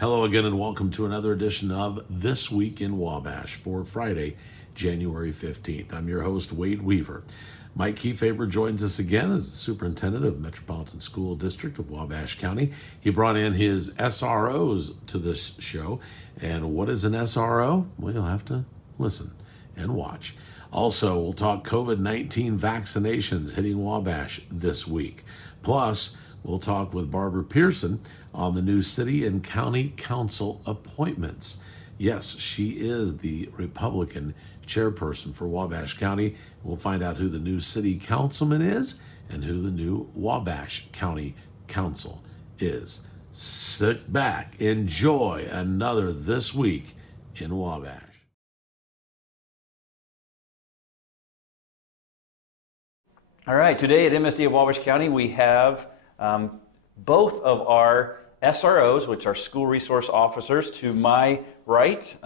Hello again and welcome to another edition of This Week in Wabash for Friday, January 15th. I'm your host, Wade Weaver. Mike Kiefaber joins us again as the superintendent of Metropolitan School District of Wabash County. He brought in his SROs to this show. And what is an SRO? Well, you'll have to listen and watch. Also, we'll talk COVID-19 vaccinations hitting Wabash this week. Plus, we'll talk with Barbara Pearson on the new city and county council appointments. Yes, she is the Republican chairperson for Wabash County. We'll find out who the new city councilman is and who the new Wabash County Council is. Sit back, enjoy another This Week in Wabash. All right, today at MSD of Wabash County, we have both of our SROs, which are school resource officers. To my right,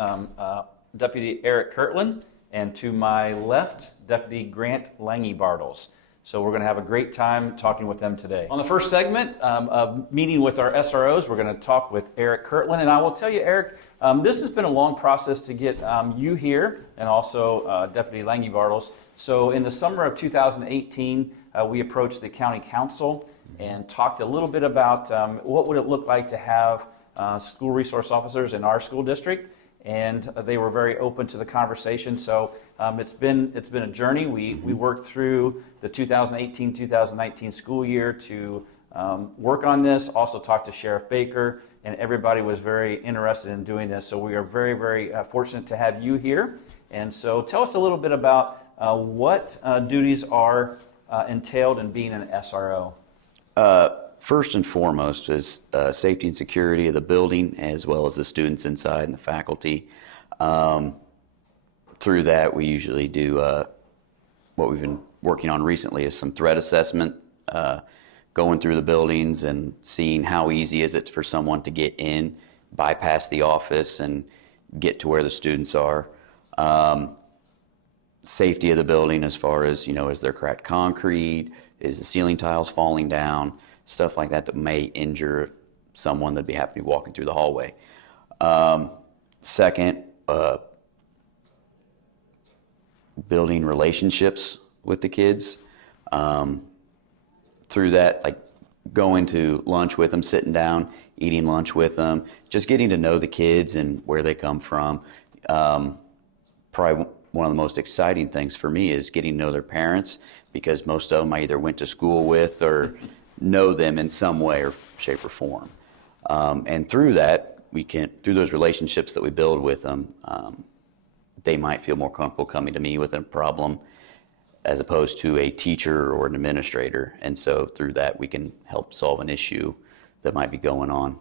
Deputy Eric Kirtland, and to my left, Deputy Grant Lange-Bartles. So we're going to have a great time talking with them today. On the first segment of meeting with our SROs, we're going to talk with Eric Kirtland. And I will tell you, Eric, this has been a long process to get you here and also Deputy Lange-Bartles. So in the summer of 2018, we approached the county council and talked a little bit about what would it look like to have school resource officers in our school district. And they were very open to the conversation. So it's been a journey. We worked through the 2018-2019 school year to work on this. Also talked to Sheriff Baker, and everybody was very interested in doing this. So we are very, very fortunate to have you here. And so tell us a little bit about what duties are entailed in being an SRO. First and foremost is safety and security of the building, as well as the students inside and the faculty. Through that, we usually do what we've been working on recently is some threat assessment, going through the buildings and seeing how easy is it for someone to get in, bypass the office, and get to where the students are. Safety of the building as far as, is there cracked concrete, is the ceiling tiles falling down, stuff like that may injure someone that'd be happy to be walking through the hallway. Second, building relationships with the kids. Through that, like going to lunch with them, sitting down, eating lunch with them, just getting to know the kids and where they come from. Probably one of the most exciting things for me is getting to know their parents, because most of them I either went to school with or know them in some way or shape or form. And through that, through those relationships that we build with them, they might feel more comfortable coming to me with a problem as opposed to a teacher or an administrator. And so through that, we can help solve an issue that might be going on.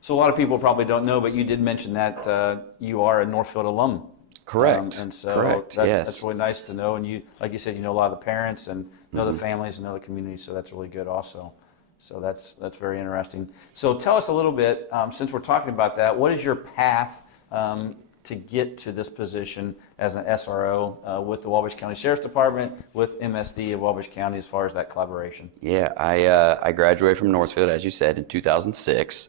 So a lot of people probably don't know, but you did mention that you are a Northfield alum. Correct. And so Correct. That's really nice to know. And you, like you said, you know a lot of the parents and know the families and know the community, so that's really good also. So that's very interesting. So tell us a little bit, since we're talking about that, what is your path to get to this position as an SRO with the Wabash County Sheriff's Department, with MSD of Wabash County, as far as that collaboration? Yeah, I graduated from Northfield, as you said, in 2006.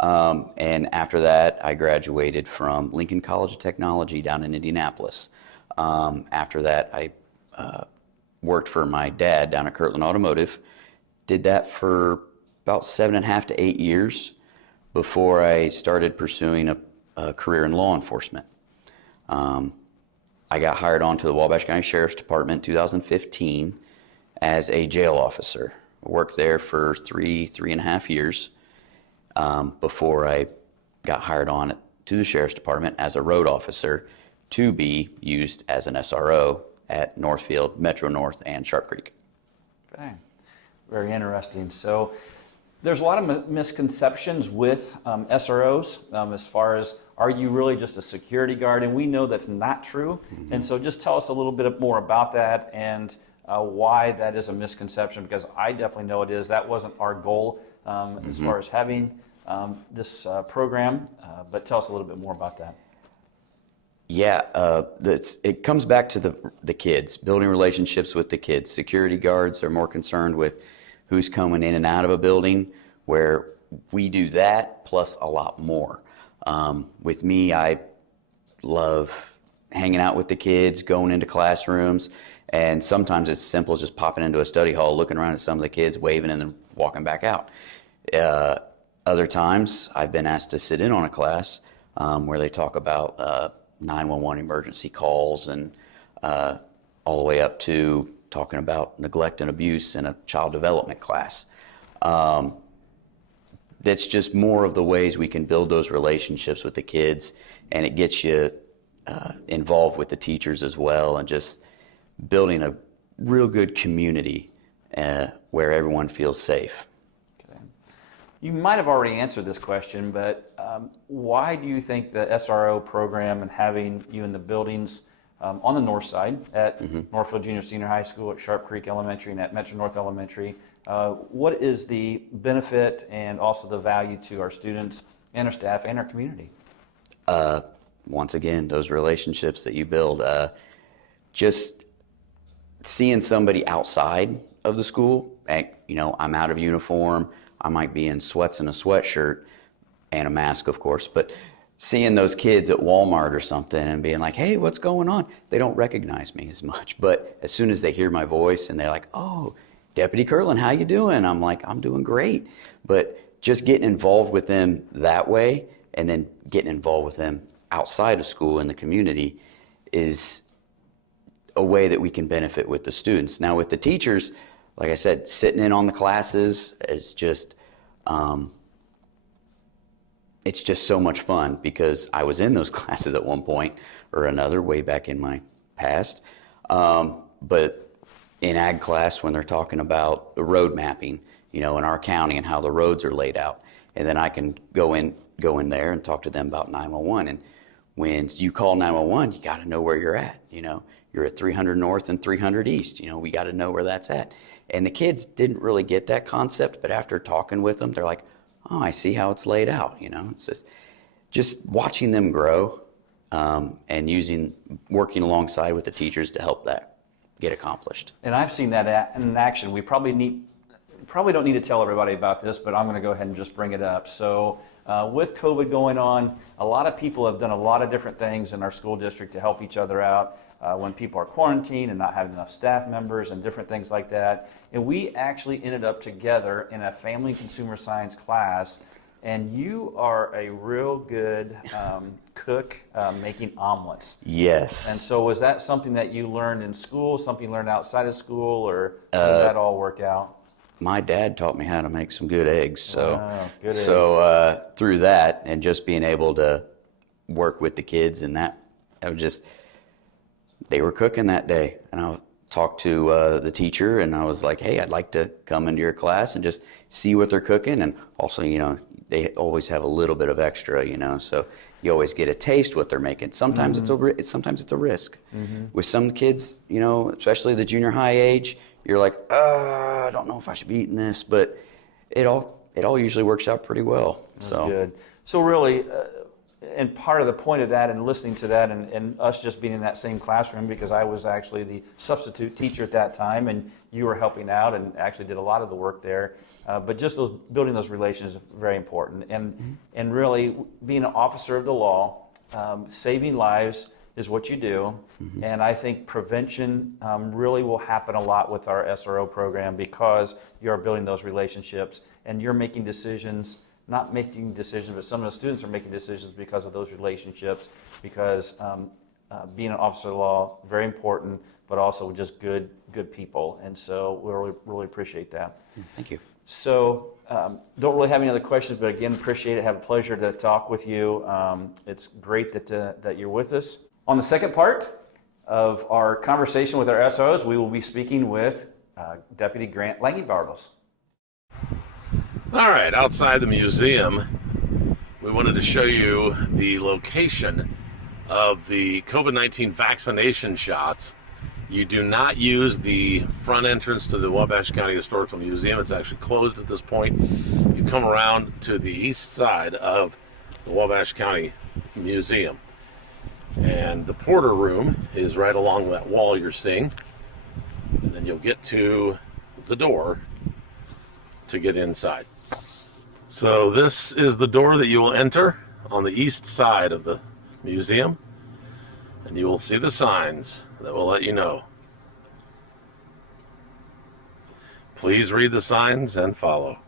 And after that, I graduated from Lincoln College of Technology down in Indianapolis. After that, I worked for my dad down at Kirtland Automotive. Did that for about 7.5 to 8 years before I started pursuing a career in law enforcement. I got hired on to the Wabash County Sheriff's Department in 2015 as a jail officer. I worked there for 3.5 years. Before I got hired on to the Sheriff's Department as a road officer to be used as an SRO at Northfield, Metro North, and Sharp Creek. Okay, very interesting. So there's a lot of misconceptions with SROs as far as, are you really just a security guard? And we know that's not true. Mm-hmm. And so just tell us a little bit more about that and why that is a misconception, because I definitely know it is. That wasn't our goal as far as having this program, but tell us a little bit more about that. Yeah, it comes back to the kids, building relationships with the kids. Security guards are more concerned with who's coming in and out of a building, where we do that plus a lot more. With me, I love hanging out with the kids, going into classrooms, and sometimes it's simple as just popping into a study hall, looking around at some of the kids, waving, and then walking back out. Other times, I've been asked to sit in on a class where they talk about 911 emergency calls and all the way up to talking about neglect and abuse in a child development class. That's just more of the ways we can build those relationships with the kids, and it gets you involved with the teachers as well, and just building a real good community where everyone feels safe. Okay. You might have already answered this question, but why do you think the SRO program and having you in the buildings on the north side at Northfield Junior Senior High School, at Sharp Creek Elementary, and at Metro North Elementary, what is the benefit and also the value to our students and our staff and our community? Once again, those relationships that you build, just seeing somebody outside of the school, I'm out of uniform, I might be in sweats and a sweatshirt and a mask, of course, but seeing those kids at Walmart or something and being like, hey, what's going on? They don't recognize me as much, but as soon as they hear my voice and they're like, oh, Deputy Curlin, how you doing? I'm like, I'm doing great. But just getting involved with them that way, and then getting involved with them outside of school in the community, is a way that we can benefit with the students. Now with the teachers, like I said, sitting in on the classes is just, it's just so much fun, because I was in those classes at one point or another way back in my past. But in ag class, when they're talking about the road mapping, in our county and how the roads are laid out, and then I can go in there and talk to them about 911. And when you call 911, you got to know where you're at. You're at 300 North and 300 East. We got to know where that's at. And the kids didn't really get that concept, but after talking with them, they're like, oh, I see how it's laid out. It's just watching them grow, and working alongside with the teachers to help that get accomplished. And I've seen that in action. We probably don't need to tell everybody about this, but I'm going to go ahead and just bring it up. So with COVID going on, a lot of people have done a lot of different things in our school district to help each other out when people are quarantined and not having enough staff members and different things like that. And we actually ended up together in a family and consumer science class, and you are a real good cook making omelets. Yes. And so was that something that you learned in school, something you learned outside of school, or how did that all work out? My dad taught me how to make some good eggs. So, eggs. Through that and just being able to work with the kids, and that, they were cooking that day, and I talked to the teacher, and I was like, hey, I'd like to come into your class and just see what they're cooking. And also, they always have a little bit of extra, so you always get a taste what they're making. Sometimes sometimes it's a risk. With some kids, especially the junior high age, you're like, I don't know if I should be eating this, but it all usually works out pretty well. That's good. So really, and part of the point of that and listening to that and us just being in that same classroom, because I was actually the substitute teacher at that time, and you were helping out and actually did a lot of the work there. But just building those relations is very important. And really being an officer of the law, saving lives is what you do. And I think prevention really will happen a lot with our SRO program, because you are building those relationships and you're making decisions. Not making decisions, but some of the students are making decisions because of those relationships, because being an officer of the law, very important, but also just good people. And so we really appreciate that. Thank you. So don't really have any other questions, but again, appreciate it. Have a pleasure to talk with you. It's great that you're with us. On the second part of our conversation with our SROs, we will be speaking with Deputy Grant Lange-Bartels. All right, outside the museum, we wanted to show you the location of the COVID-19 vaccination shots. You do not use the front entrance to the Wabash County Historical Museum. It's actually closed at this point. You come around to the east side of the Wabash County Museum. And the Porter Room is right along that wall you're seeing. And then you'll get to the door to get inside. So this is the door that you will enter on the east side of the museum, and you will see the signs that will let you know. Please read the signs and follow.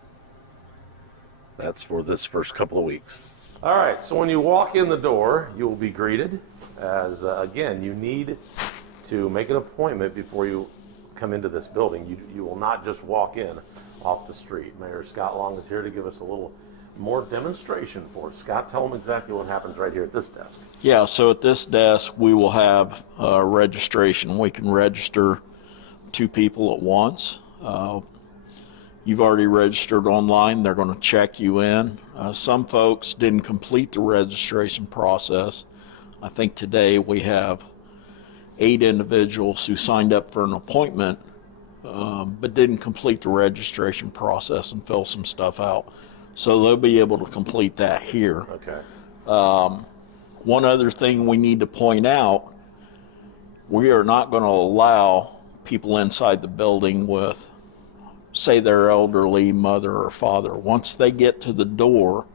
That's for this first couple of weeks. All right, so when you walk in the door, you will be greeted as, again, you need to make an appointment before you come into this building. You will not just walk in off the street. Mayor Scott Long is here to give us a little more demonstration for us. Scott, tell them exactly what happens right here at this desk. Yeah, so at this desk, we will have registration. We can register 2 people at once. You've already registered online. They're going to check you in. Some folks didn't complete the registration process. I think today we have 8 individuals who signed up for an appointment but didn't complete the registration process and fill some stuff out. So they'll be able to complete that here. Okay. One other thing we need to point out, we are not going to allow people inside the building with, say, their elderly mother or father. Once they get to the door,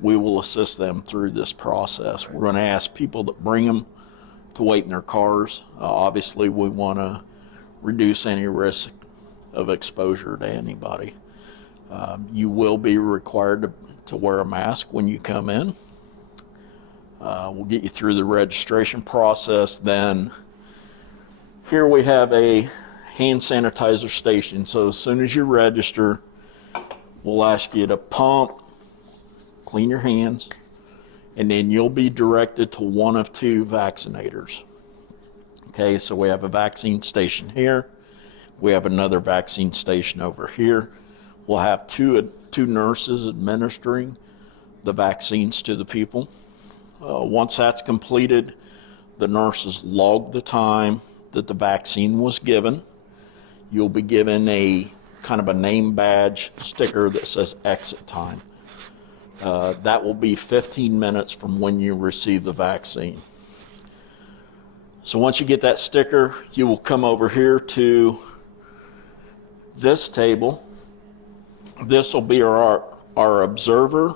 we will assist them through this process. We're going to ask people that bring them to wait in their cars. Obviously, we want to reduce any risk of exposure to anybody. You will be required to wear a mask when you come in. We'll get you through the registration process. Then here we have a hand sanitizer station. So as soon as you register, we'll ask you to pump, clean your hands, and then you'll be directed to one of 2 vaccinators. Okay, so we have a vaccine station here. We have another vaccine station over here. We'll have two nurses administering the vaccines to the people. Once that's completed, the nurses log the time that the vaccine was given. You'll be given a kind of a name badge sticker that says exit time. That will be 15 minutes from when you receive the vaccine. So once you get that sticker, you will come over here to this table. This will be our observer.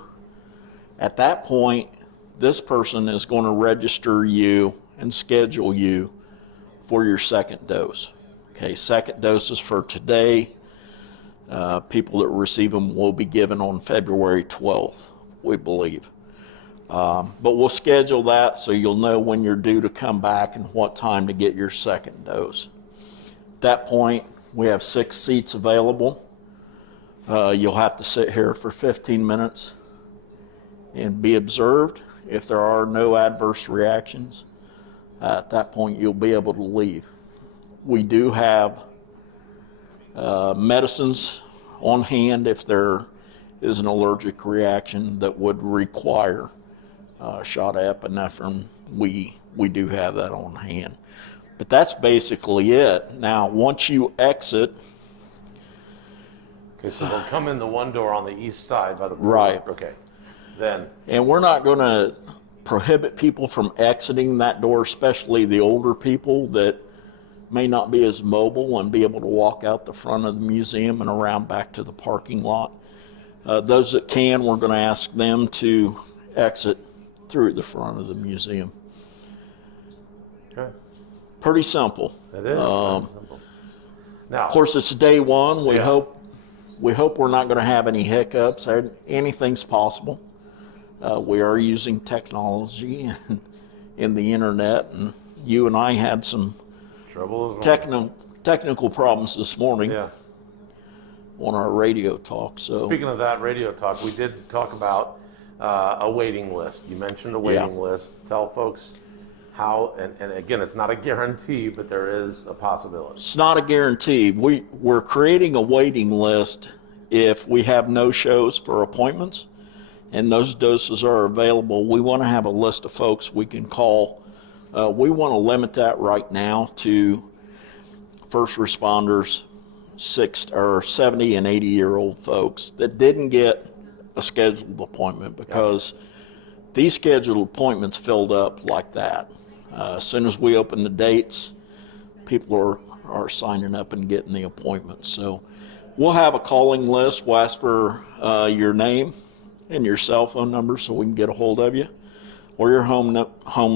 At that point, this person is going to register you and schedule you for your second dose. Okay, second doses for today. People that receive them will be given on February 12th, we believe. But we'll schedule that so you'll know when you're due to come back and what time to get your second dose. At that point, we have 6 seats available. You'll have to sit here for 15 minutes and be observed. If there are no adverse reactions, at that point you'll be able to leave. We do have medicines on hand if there is an allergic reaction that would require a shot of epinephrine. We do have that on hand. But that's basically it. Now, once you exit... Okay, so they'll come in the one door on the east side by the pool. Right. Okay. Then. And we're not going to prohibit people from exiting that door, especially the older people that may not be as mobile and be able to walk out the front of the museum and around back to the parking lot. Those that can, we're going to ask them to exit through the front of the museum. Okay. Pretty simple. It is. Very simple. Now, Of course, it's day one. We Yeah. hope we're not going to have any hiccups. Anything's possible. We are using technology and the internet, and you and I had some trouble as well. technical problems this morning Yeah. on our radio talk. So Speaking of that radio talk, we did talk about a waiting list. You mentioned a waiting list. Tell folks how, and again, it's not a guarantee, but there is a possibility. it's not a guarantee. We're creating a waiting list if we have no shows for appointments and those doses are available. We want to have a list of folks we can call. We want to limit that right now to first responders, 70 and 80-year-old folks that didn't get a scheduled appointment, because these scheduled appointments filled up like that. As soon as we open the dates, people are signing up and getting the appointments. So we'll have a calling list. We'll ask for your name and your cell phone number so we can get a hold of you, or your home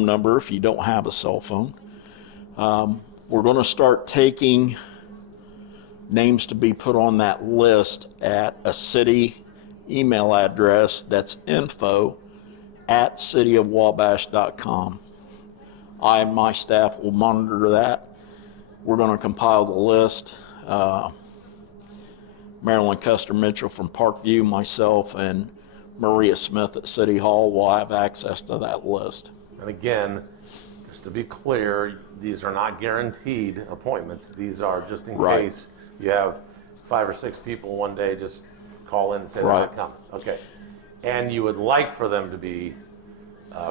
number if you don't have a cell phone. We're going to start taking names to be put on that list at a city email address that's info@cityofwabash.com. I and my staff will monitor that. We're going to compile the list. Marilyn Custer Mitchell from Parkview, myself, and Maria Smith at City Hall will have access to that list. And again, just to be clear, these are not guaranteed appointments. These are just in Right. case you have 5 or 6 people one day just call in and say they're Right. not coming. Okay. And you would like for them to be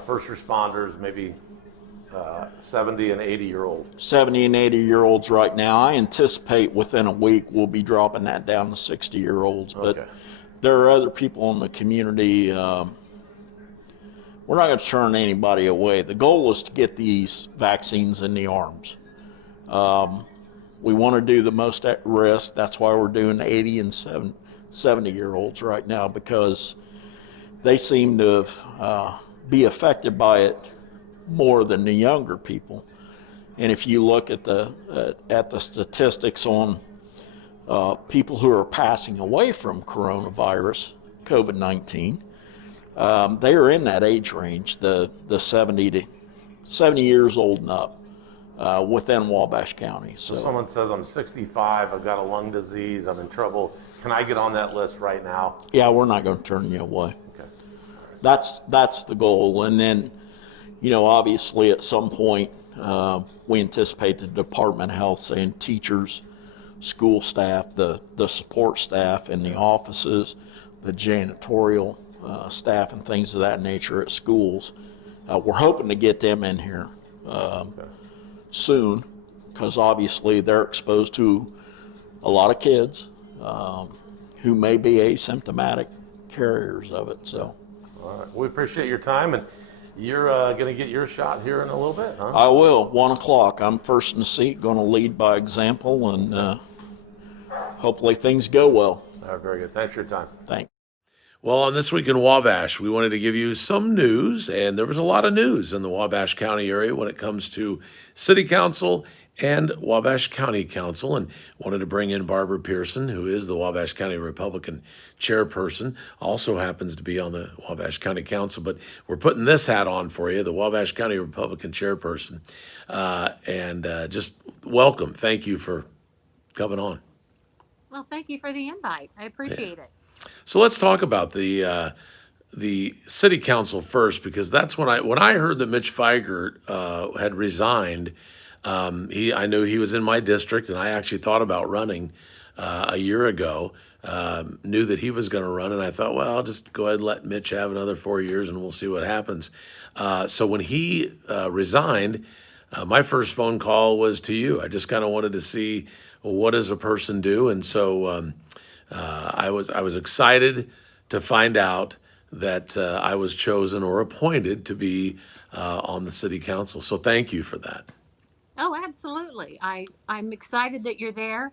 first responders, maybe 70 and 80-year-old. 70 and 80-year-olds right now. I anticipate within a week we'll be dropping that down to 60-year-olds. But Okay. there are other people in the community. We're not going to turn anybody away. The goal is to get these vaccines in the arms. We want to do the most at risk. That's why we're doing 80 and 70-year-olds right now, because they seem to be affected by it more than the younger people. And if you look at the statistics on people who are passing away from coronavirus, COVID-19, they are in that age range, the 70 years old and up, within Wabash County. So someone says, I'm 65, I've got a lung disease, I'm in trouble. Can I get on that list right now? Yeah, we're not going to turn you away. Okay. That's the goal. And then, obviously at some point, we anticipate the Department of Health saying teachers, school staff, the support staff in the offices, the janitorial staff and things of that nature at schools. We're hoping to get them in here soon, because obviously they're exposed to a lot of kids who may be asymptomatic carriers of it. So All right. We appreciate your time, and you're going to get your shot here in a little bit, huh? I will, 1 o'clock. I'm first in the seat, going to lead by example, and hopefully things go well. All right, very good. Thanks for your time. Thanks. Well, on This Week in Wabash, we wanted to give you some news, and there was a lot of news in the Wabash County area when it comes to City Council and Wabash County Council, and wanted to bring in Barbara Pearson, who is the Wabash County Republican chairperson, also happens to be on the Wabash County Council, but we're putting this hat on for you, the Wabash County Republican chairperson, and just welcome. Thank you for coming on. Well, thank you for the invite. I appreciate it. So let's talk about the city council first, because that's when I heard that Mitch Feigert had resigned. I knew he was in my district, and I actually thought about running a year ago. Knew that he was going to run, and I thought, well, I'll just go ahead and let Mitch have another 4 years, and we'll see what happens. So when he resigned, my first phone call was to you. I just kind of wanted to see, well, what does a person do, and so. I was excited to find out that I was chosen or appointed to be on the city council. So thank you for that. Oh, absolutely. I'm excited that you're there.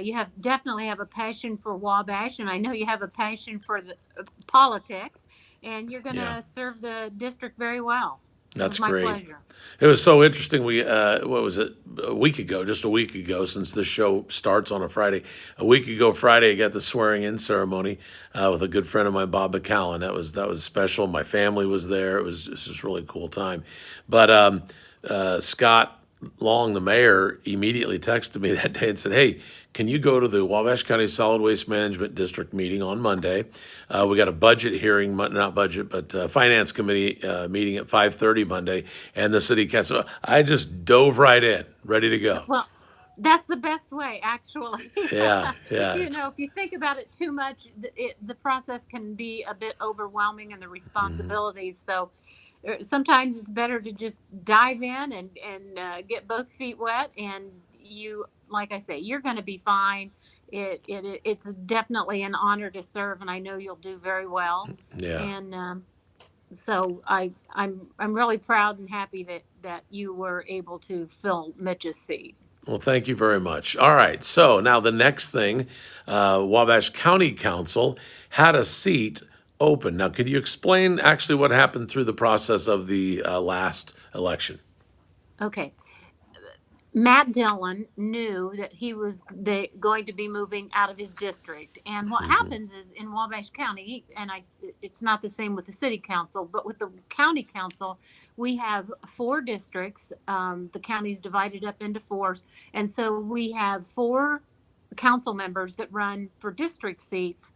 You definitely have a passion for Wabash, and I know you have a passion for the politics, and you're going to Yeah. serve the district very well. That's It was my great. pleasure. It was so interesting. We what was it? Just a week ago, since this show starts on a Friday. A week ago Friday, I got the swearing-in ceremony with a good friend of mine, Bob McCallan. That was special. My family was there. It was just a really cool time. But Scott Long, the mayor, immediately texted me that day and said, "Hey, can you go to the Wabash County Solid Waste Management District meeting on Monday? We got a budget hearing, not budget, but finance committee meeting at 5:30 Monday, and the city council." I just dove right in, ready to go. Well, that's the best way, actually. Yeah, yeah. If you think about it too much, the process can be a bit overwhelming, and the responsibilities. So sometimes it's better to just dive in and get both feet wet. And like I say, you're going to be fine. It's definitely an honor to serve, and I know you'll do very well. Yeah. And so I'm really proud and happy that you were able to fill Mitch's seat. Well, thank you very much. All right. So now the next thing, Wabash County Council had a seat open. Now, could you explain actually what happened through the process of the last election? Okay. Matt Dillon knew that he was going to be moving out of his district. And what happens is in Wabash County, and it's not the same with the city council, but with the county council, we have four districts. The county's divided up into fours. And so we have four council members that run for district seats.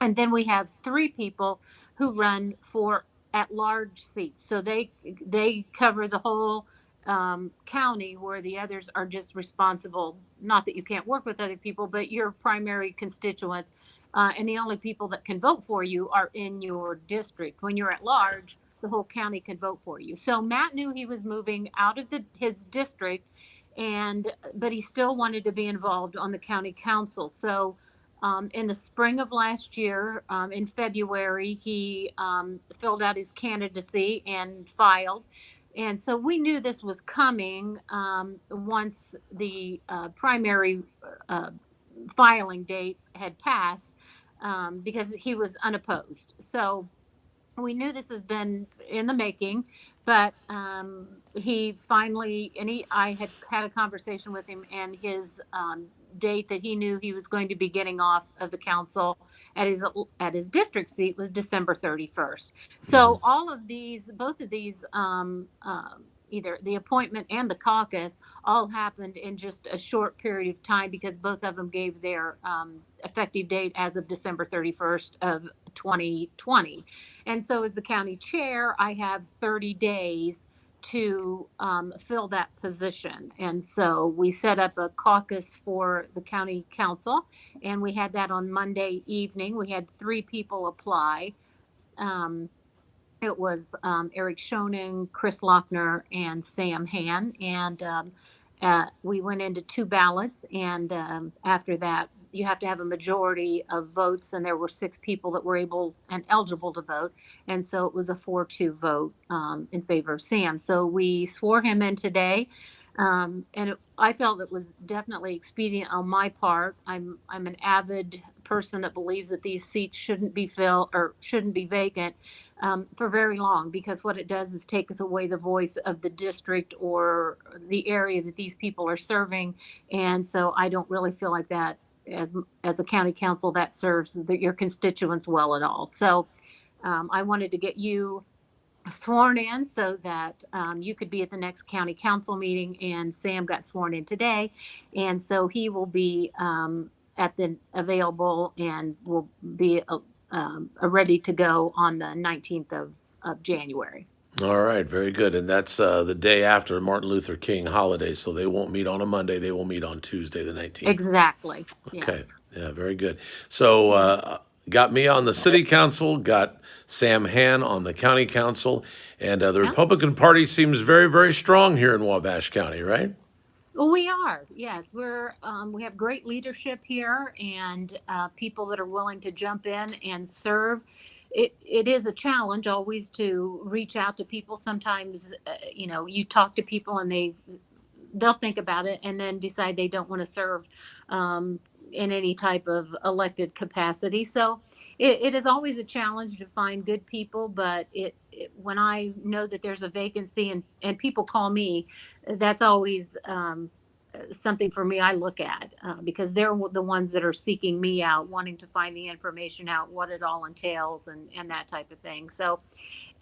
And then we have three people who run for at-large seats. So they cover the whole county, where the others are just responsible. Not that you can't work with other people, but your primary constituents, and the only people that can vote for you are in your district. When you're at large, the whole county can vote for you. So Matt knew he was moving out of his district, but he still wanted to be involved on the county council. So in the spring of last year, in February, he filled out his candidacy and filed. And so we knew this was coming once the primary uh, filing date had passed, because he was unopposed. So we knew this has been in the making, but he finally, I had a conversation with him, and his date that he knew he was going to be getting off of the council at his district seat was December 31st. So both of these, either the appointment and the caucus, all happened in just a short period of time, because both of them gave their effective date as of December 31st of 2020. And so, as the county chair, I have 30 days to fill that position. And so we set up a caucus for the county council, and we had that on Monday evening. We had three people apply. It was Eric Schoening, Chris Lochner, and Sam Han. And we went into two ballots. And after that, you have to have a majority of votes. And there were six people that were able and eligible to vote. And so it was a 4-2 vote in favor of Sam. So we swore him in today. I felt it was definitely expedient on my part. I'm an avid person that believes that these seats shouldn't be filled or shouldn't be vacant for very long, because what it does is take us away the voice of the district or the area that these people are serving. And so I don't really feel like that as a county council that serves your constituents well at all. So I wanted to get you sworn in so that you could be at the next county council meeting. And Sam got sworn in today, and so he will be available and will be ready to go on the 19th of January. All right, very good. And that's the day after Martin Luther King holiday, so they won't meet on a Monday. They will meet on Tuesday, the 19th. Exactly. Okay. Yes. Yeah, very good. So got me on the city council, got Sam Han on the county council, and the Yeah. Republican Party seems very, very strong here in Wabash County, right? Well, we are. Yes, we have great leadership here, and people that are willing to jump in and serve. It is a challenge always to reach out to people. Sometimes, you talk to people and they'll think about it and then decide they don't want to serve in any type of elected capacity. So it is always a challenge to find good people. But when I know that there's a vacancy and people call me, that's always something for me I look at, because they're the ones that are seeking me out, wanting to find the information out, what it all entails, and that type of thing. So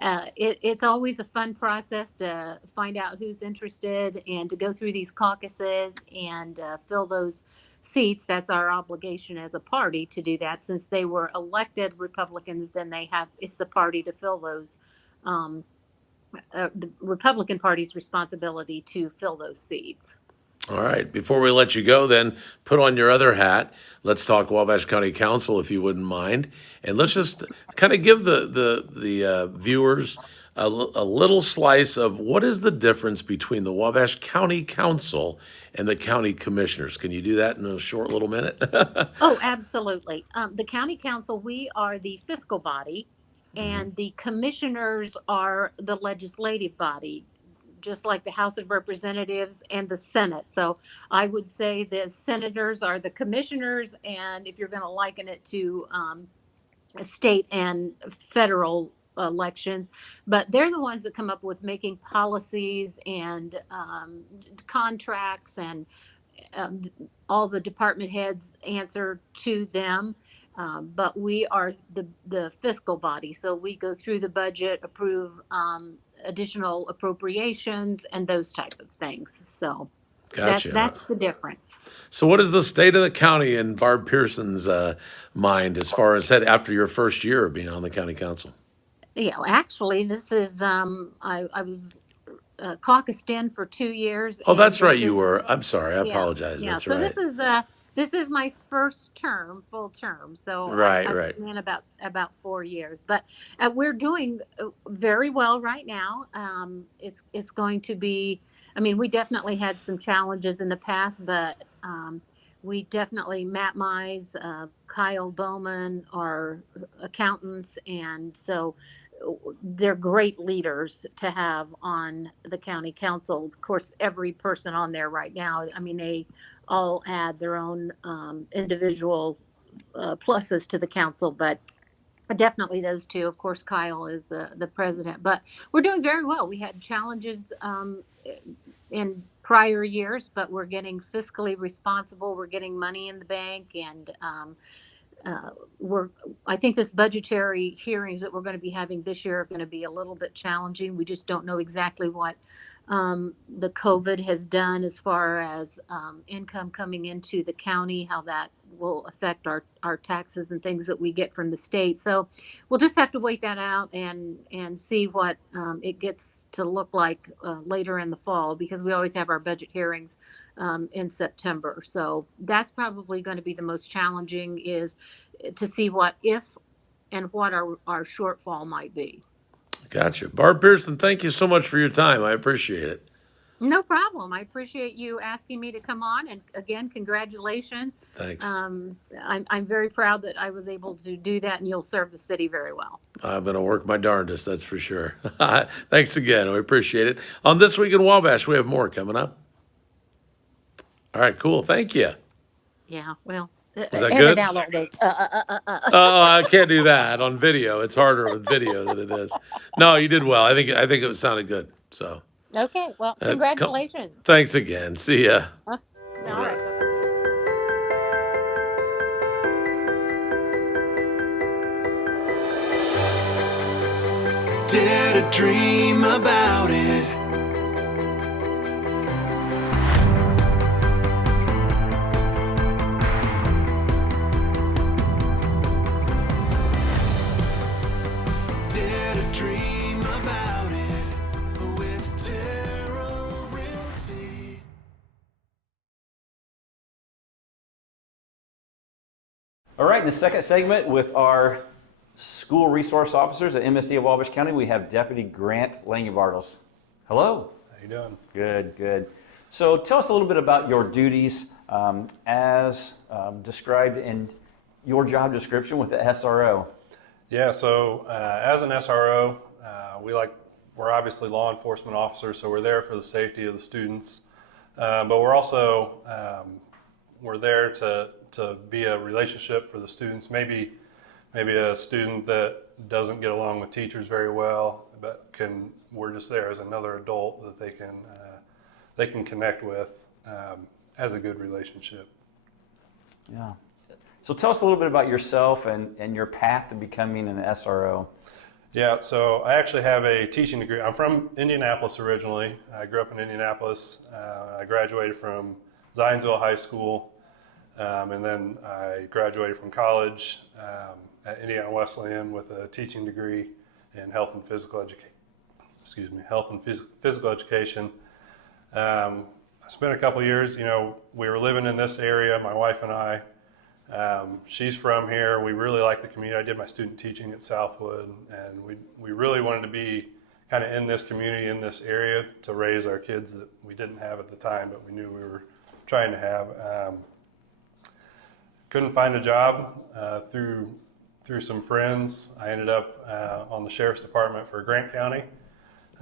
it's always a fun process to find out who's interested and to go through these caucuses and fill those seats. That's our obligation as a party to do that. Since they were elected Republicans, then it's the party to fill those. The Republican Party's responsibility to fill those seats. All right. Before we let you go, then put on your other hat. Let's talk Wabash County Council, if you wouldn't mind, and let's just kind of give the viewers a little slice of what is the difference between the Wabash County Council and the county commissioners. Can you do that in a short little minute? Oh, absolutely. The county council, we are the fiscal body, and the commissioners are the legislative body. just like the House of Representatives and the Senate. So I would say the senators are the commissioners, and if you're going to liken it to state and federal elections, but they're the ones that come up with making policies and contracts, and um, all the department heads answer to them. But we are the fiscal body, so we go through the budget, approve additional appropriations, and those type of things. So Gotcha. that's the difference. So, what is the state of the county in Barb Pearson's mind as far as head after your first year of being on the county council? Yeah, well, actually, this is I was caucused in for 2 years, Oh, and that's right. this You is were. I'm sorry. I yeah, apologize. yeah. That's So right. this is my first term, full term. So Right. I've Right. been in about 4 years, but we're doing very well right now. It's going to be. I mean, we definitely had some challenges in the past, but we definitely Matt Mize, Kyle Bowman are accountants, and so they're great leaders to have on the county council. Of course, every person on there right now, I mean, they all add their own individual pluses to the council, but definitely those two. Of course, Kyle is the president, but we're doing very well. We had challenges in prior years, but we're getting fiscally responsible. We're getting money in the bank, and we're I think this budgetary hearings that we're going to be having this year are going to be a little bit challenging. We just don't know exactly what the COVID has done as far as income coming into the county, how that will affect our taxes and things that we get from the state. So we'll just have to wait that out and see what it gets to look like later in the fall, because we always have our budget hearings in September. So that's probably going to be the most challenging, is to see what if and what our shortfall might be. Gotcha. Barb Pearson, thank you so much for your time. I appreciate it. No problem. I appreciate you asking me to come on, and again, congratulations. Thanks. I'm very proud that I was able to do that, and you'll serve the city very well. I'm going to work my darndest, that's for sure. Thanks again. We appreciate it. On This Week in Wabash, we have more coming up. All right, cool. Thank you. Yeah, well, Was that edit good? out all those. Oh, I can't do that on video. It's harder with video than it is. No, you did well. I think it sounded good. So, Okay, well, uh, co- congratulations. thanks again. See ya. All All right. right, bye-bye. Dare to dream about it. Dare to dream about it with Terrell Realty. All right, in the second segment with our school resource officers at MSD of Wabash County, we have Deputy Grant Langebartles. Hello. How you doing? Good, good. So tell us a little bit about your duties as described in your job description with the SRO. Yeah, so as an SRO, we're obviously law enforcement officers, so we're there for the safety of the students, but we're also we're there to be a relationship for the students. Maybe a student that doesn't get along with teachers very well, but we're just there as another adult that they can connect with as a good relationship. Yeah. So tell us a little bit about yourself and your path to becoming an SRO. Yeah, so I actually have a teaching degree. I'm from Indianapolis originally. I grew up in Indianapolis. I graduated from Zionsville High School, and then I graduated from college at Indiana Wesleyan with a teaching degree in health and physical education. I spent a couple years, we were living in this area, my wife and I. She's from here. We really like the community. I did my student teaching at Southwood, and we really wanted to be kind of in this community, in this area, to raise our kids that we didn't have at the time, but we knew we were trying to have. Couldn't find a job through some friends. I ended up on the sheriff's department for Grant County.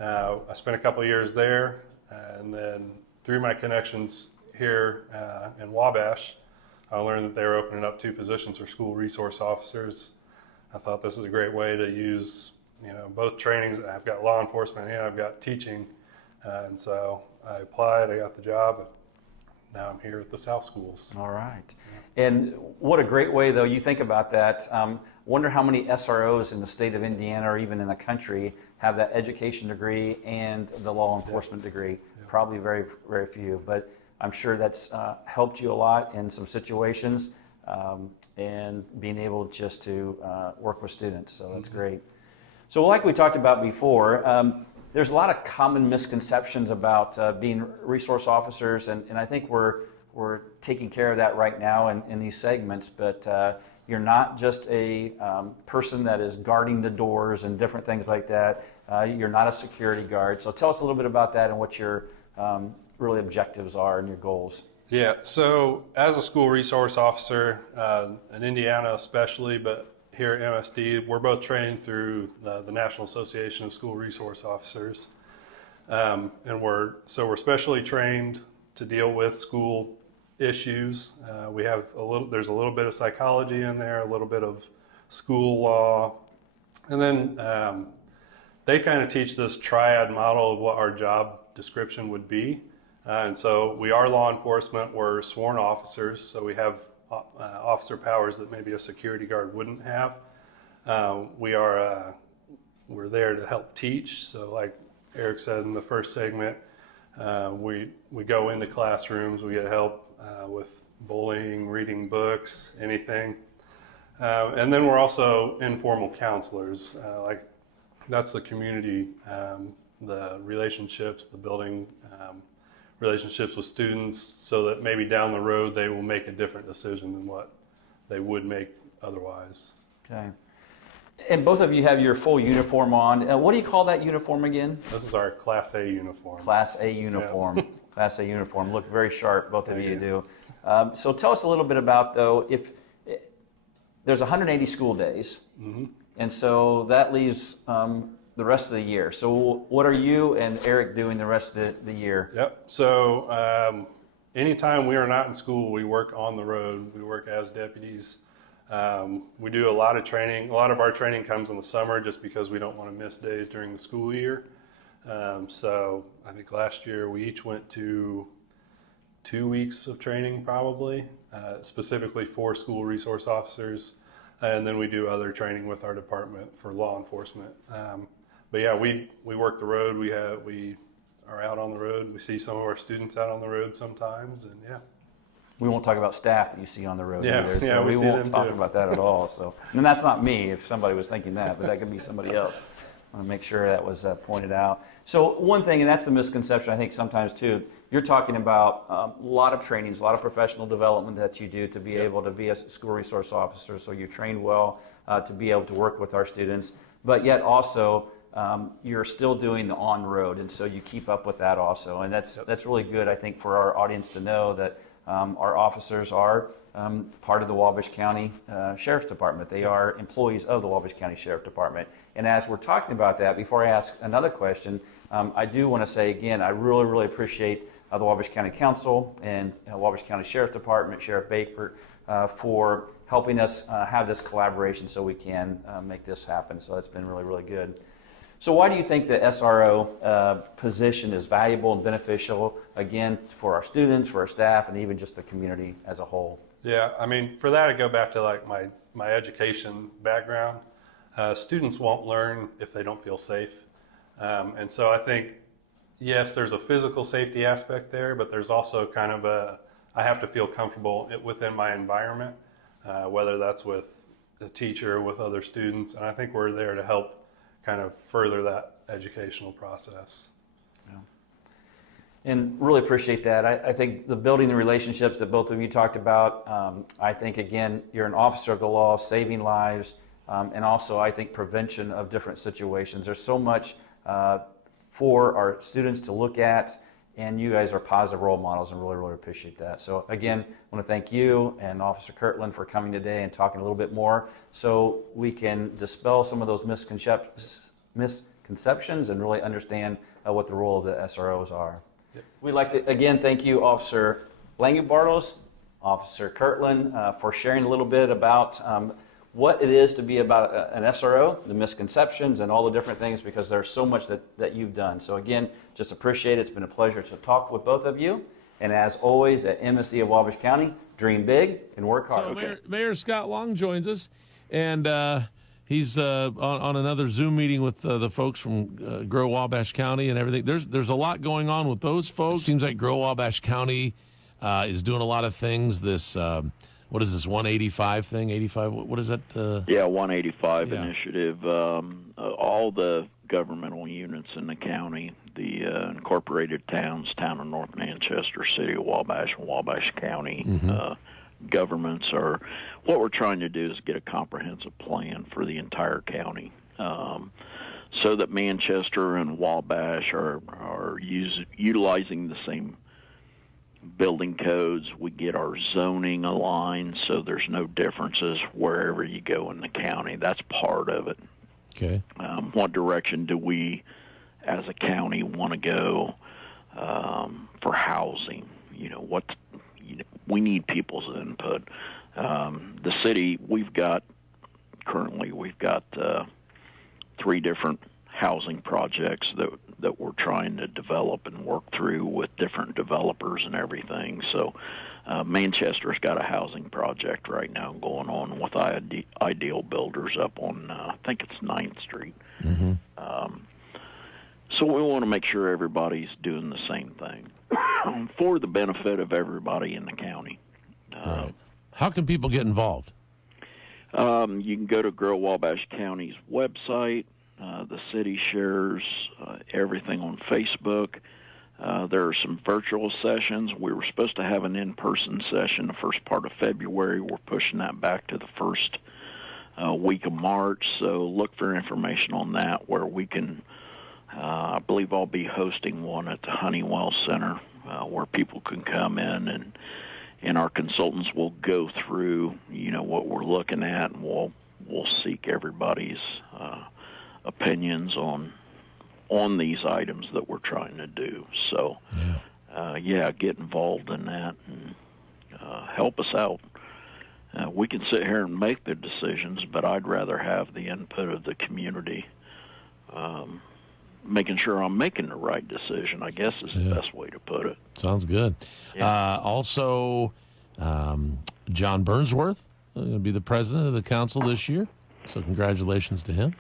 I spent a couple of years there, and then through my connections here in Wabash, I learned that they were opening up 2 positions for school resource officers. I thought this is a great way to use, both trainings. I've got law enforcement and I've got teaching, and so I applied. I got the job, and now I'm here at the South Schools. All right. And what a great way, though, you think about that. Wonder how many SROs in the state of Indiana or even in the country have that education degree and the law enforcement degree. Probably very, very few. But I'm sure that's helped you a lot in some situations and being able just to work with students. So that's great. So like we talked about before, there's a lot of common misconceptions about being resource officers, and I think we're taking care of that right now in these segments. But you're not just a person that is guarding the doors and different things like that. You're not a security guard. So tell us a little bit about that and what your really objectives are and your goals. Yeah, so as a school resource officer, in Indiana especially, but here at MSD, we're both trained through the National Association of School Resource Officers. And we're specially trained to deal with school issues. We have there's a little bit of psychology in there, a little bit of school law. And then they kind of teach this triad model of what our job description would be. And so we are law enforcement, we're sworn officers, so we have officer powers that maybe a security guard wouldn't have. We're there to help teach. So like Eric said in the first segment, we go into classrooms, we get help with bullying, reading books, anything. And then we're also informal counselors. Like that's the community, the relationships, the building relationships with students so that maybe down the road they will make a different decision than what they would make otherwise. Okay. And both of you have your full uniform on. What do you call that uniform again? This is our Class A uniform. Class A uniform. Yeah. Class A uniform. Look very sharp, both of you do. So tell us a little bit about, though, if there's 180 school days, and so that leaves the rest of the year. So what are you and Eric doing the rest of the year? Yep. So anytime we are not in school, we work on the road. We work as deputies. We do a lot of training. A lot of our training comes in the summer just because we don't want to miss days during the school year. So I think last year we each went to 2 weeks of training probably, specifically for school resource officers. And then we do other training with our department for law enforcement. But yeah, we work the road. We are out on the road. We see some of our students out on the road sometimes, and yeah. We won't talk about staff that you see on the road Yeah, either, yeah, so we see won't them talk too. about that at all. So, and that's not me if somebody was thinking that, but that could be somebody else. I want to make sure that was pointed out. So one thing, and that's the misconception I think sometimes too, you're talking about a lot of trainings, a lot of professional development that you do to be able to be a school resource officer, so you're trained well to be able to work with our students, but yet also you're still doing the on-road, and so you keep up with that also. And that's really good, I think, for our audience to know that our officers are part of the Wabash County Sheriff's Department. They are employees of the Wabash County Sheriff's Department. And as we're talking about that, before I ask another question, I do want to say again, I really, really appreciate the Wabash County Council and Wabash County Sheriff's Department, Sheriff Baker, for helping us have this collaboration so we can make this happen. So that's been really, really good. So why do you think the SRO position is valuable and beneficial, again, for our students, for our staff, and even just the community as a whole? Yeah, I mean, for that, I go back to like my education background. Students won't learn if they don't feel safe. And so I think, yes, there's a physical safety aspect there, but there's also kind of I have to feel comfortable within my environment, whether that's with a teacher or with other students. And I think we're there to help kind of further that educational process. Yeah. And really appreciate that. I think the building the relationships that both of you talked about, I think, again, you're an officer of the law, saving lives, and also, I think, prevention of different situations. There's so much for our students to look at, and you guys are positive role models, and really, really appreciate that. So again, I want to thank you and Officer Kirtland for coming today and talking a little bit more so we can dispel some of those misconceptions misconceptions and really understand what the role of the SROs are. We'd like to, again, thank you, Officer Lange-Bartels, Officer Kirtland, for sharing a little bit about what it is to be about an SRO, the misconceptions, and all the different things, because there's so much that you've done. So again, just appreciate it. It's been a pleasure to talk with both of you. And as always, at MSD of Wabash County, dream big and work hard. So Mayor Scott Long joins us, and he's on another Zoom meeting with the folks from Grow Wabash County and everything. There's a lot going on with those folks. It seems like Grow Wabash County is doing a lot of things. This what is this 185 thing? 85? What is that? Yeah, 185 Yeah. initiative. All the governmental units in the county, the incorporated towns, town of North Manchester, city of Wabash, and Wabash County governments are. What we're trying to do is get a comprehensive plan for the entire county, so that Manchester and Wabash are utilizing the same building codes. We get our zoning aligned so there's no differences wherever you go in the county. That's part of it. Okay. What direction do we as a county want to go for housing? We need people's input. The city, we've got 3 different housing projects that we're trying to develop and work through with different developers and everything. So Manchester's got a housing project right now going on with Ideal Builders up on, I think it's 9th Street. So we want to make sure everybody's doing the same thing for the benefit of everybody in the county. Right. How can people get involved? You can go to Grow Wabash County's website. The city shares everything on Facebook. There are some virtual sessions. We were supposed to have an in-person session the first part of February. We're pushing that back to the first week of March. So look for information on that where we can, I believe I'll be hosting one at the Honeywell Center where people can come in and our consultants will go through, what we're looking at, and we'll seek everybody's opinions on these items that we're trying to do. So, get involved in that and help us out. We can sit here and make the decisions, but I'd rather have the input of the community, making sure I'm making the right decision, I guess is the best way to put it. Sounds good. Yeah. Also, John Burnsworth going to be the president of the council this year, so congratulations to him.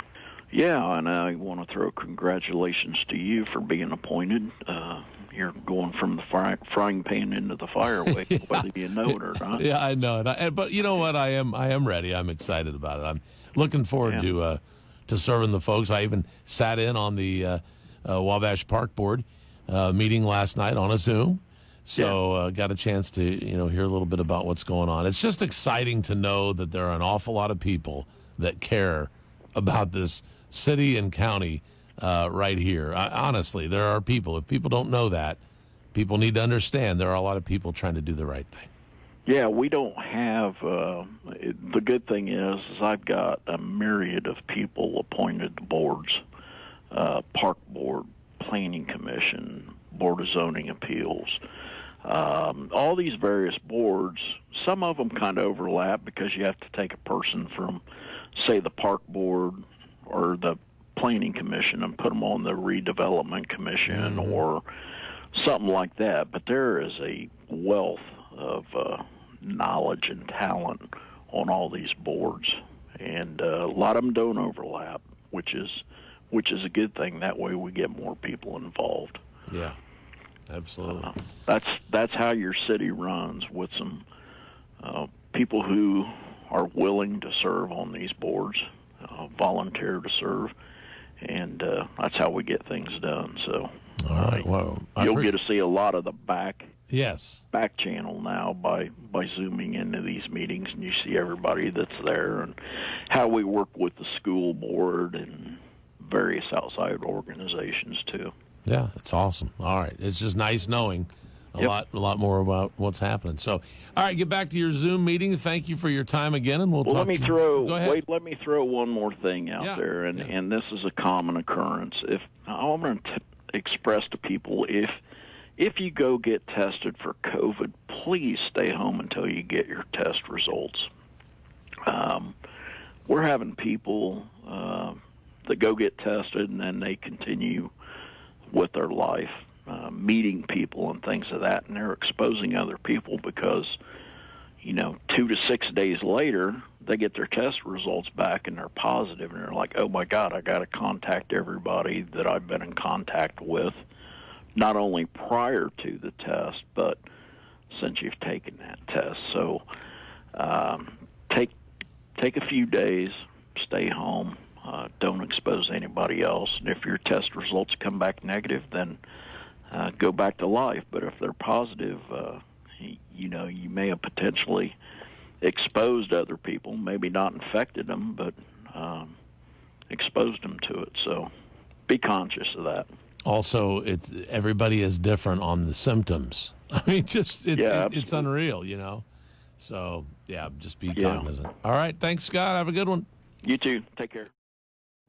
Yeah, and I want to throw congratulations to you for being appointed. You're going from the frying pan into the fire, whether you know it or not. Yeah, I know it. But you know what? I am ready. I'm excited about it. I'm looking forward to serving the folks. I even sat in on the Wabash Park Board meeting last night on a Zoom. So got a chance to hear a little bit about what's going on. It's just exciting to know that there are an awful lot of people that care about this city and county right here. Honestly, there are people. If people don't know that, people need to understand there are a lot of people trying to do the right thing. Yeah, we don't have, the good thing is I've got a myriad of people appointed to boards, Park Board, Planning Commission, Board of Zoning Appeals, all these various boards. Some of them kind of overlap because you have to take a person from, say, the Park Board or the Planning Commission and put them on the Redevelopment Commission or something like that. But there is a wealth of knowledge and talent on all these boards, and a lot of them don't overlap, which is a good thing. That way we get more people involved. Yeah, absolutely. That's how your city runs, with some people who are willing to serve on these boards, volunteer to serve, and that's how we get things done. So all right. Well, you'll get to see a lot of the back channel now by zooming into these meetings, and you see everybody that's there and how we work with the school board and various outside organizations too. Yeah, it's awesome. All right. It's just nice knowing a lot more about what's happening. So, all right, get back to your Zoom meeting. Thank you for your time again, and we'll Well, talk let me to you. throw Go ahead. wait. Let me throw one more thing out Yeah, there, yeah. and this is a common occurrence. If I'm going to express to people, if you go get tested for COVID, please stay home until you get your test results. We're having people that go get tested and then they continue with their life, meeting people and things of that, and they're exposing other people because, 2 to 6 days later, they get their test results back and they're positive, and they're like, oh my God, I got to contact everybody that I've been in contact with, not only prior to the test, but since you've taken that test. So take a few days, stay home, don't expose anybody else. And if your test results come back negative, then go back to life. But if they're positive, you may have potentially exposed other people, maybe not infected them, but exposed them to it. So be conscious of that. Also, everybody is different on the symptoms. I mean, it's absolutely. unreal, So, yeah, just be Yeah. cognizant. All right, thanks, Scott. Have a good one. You too. Take care.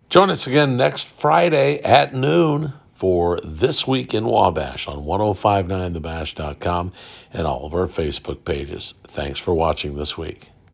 Join us again next Friday at noon for This Week in Wabash on 1059thebash.com and all of our Facebook pages. Thanks for watching this week.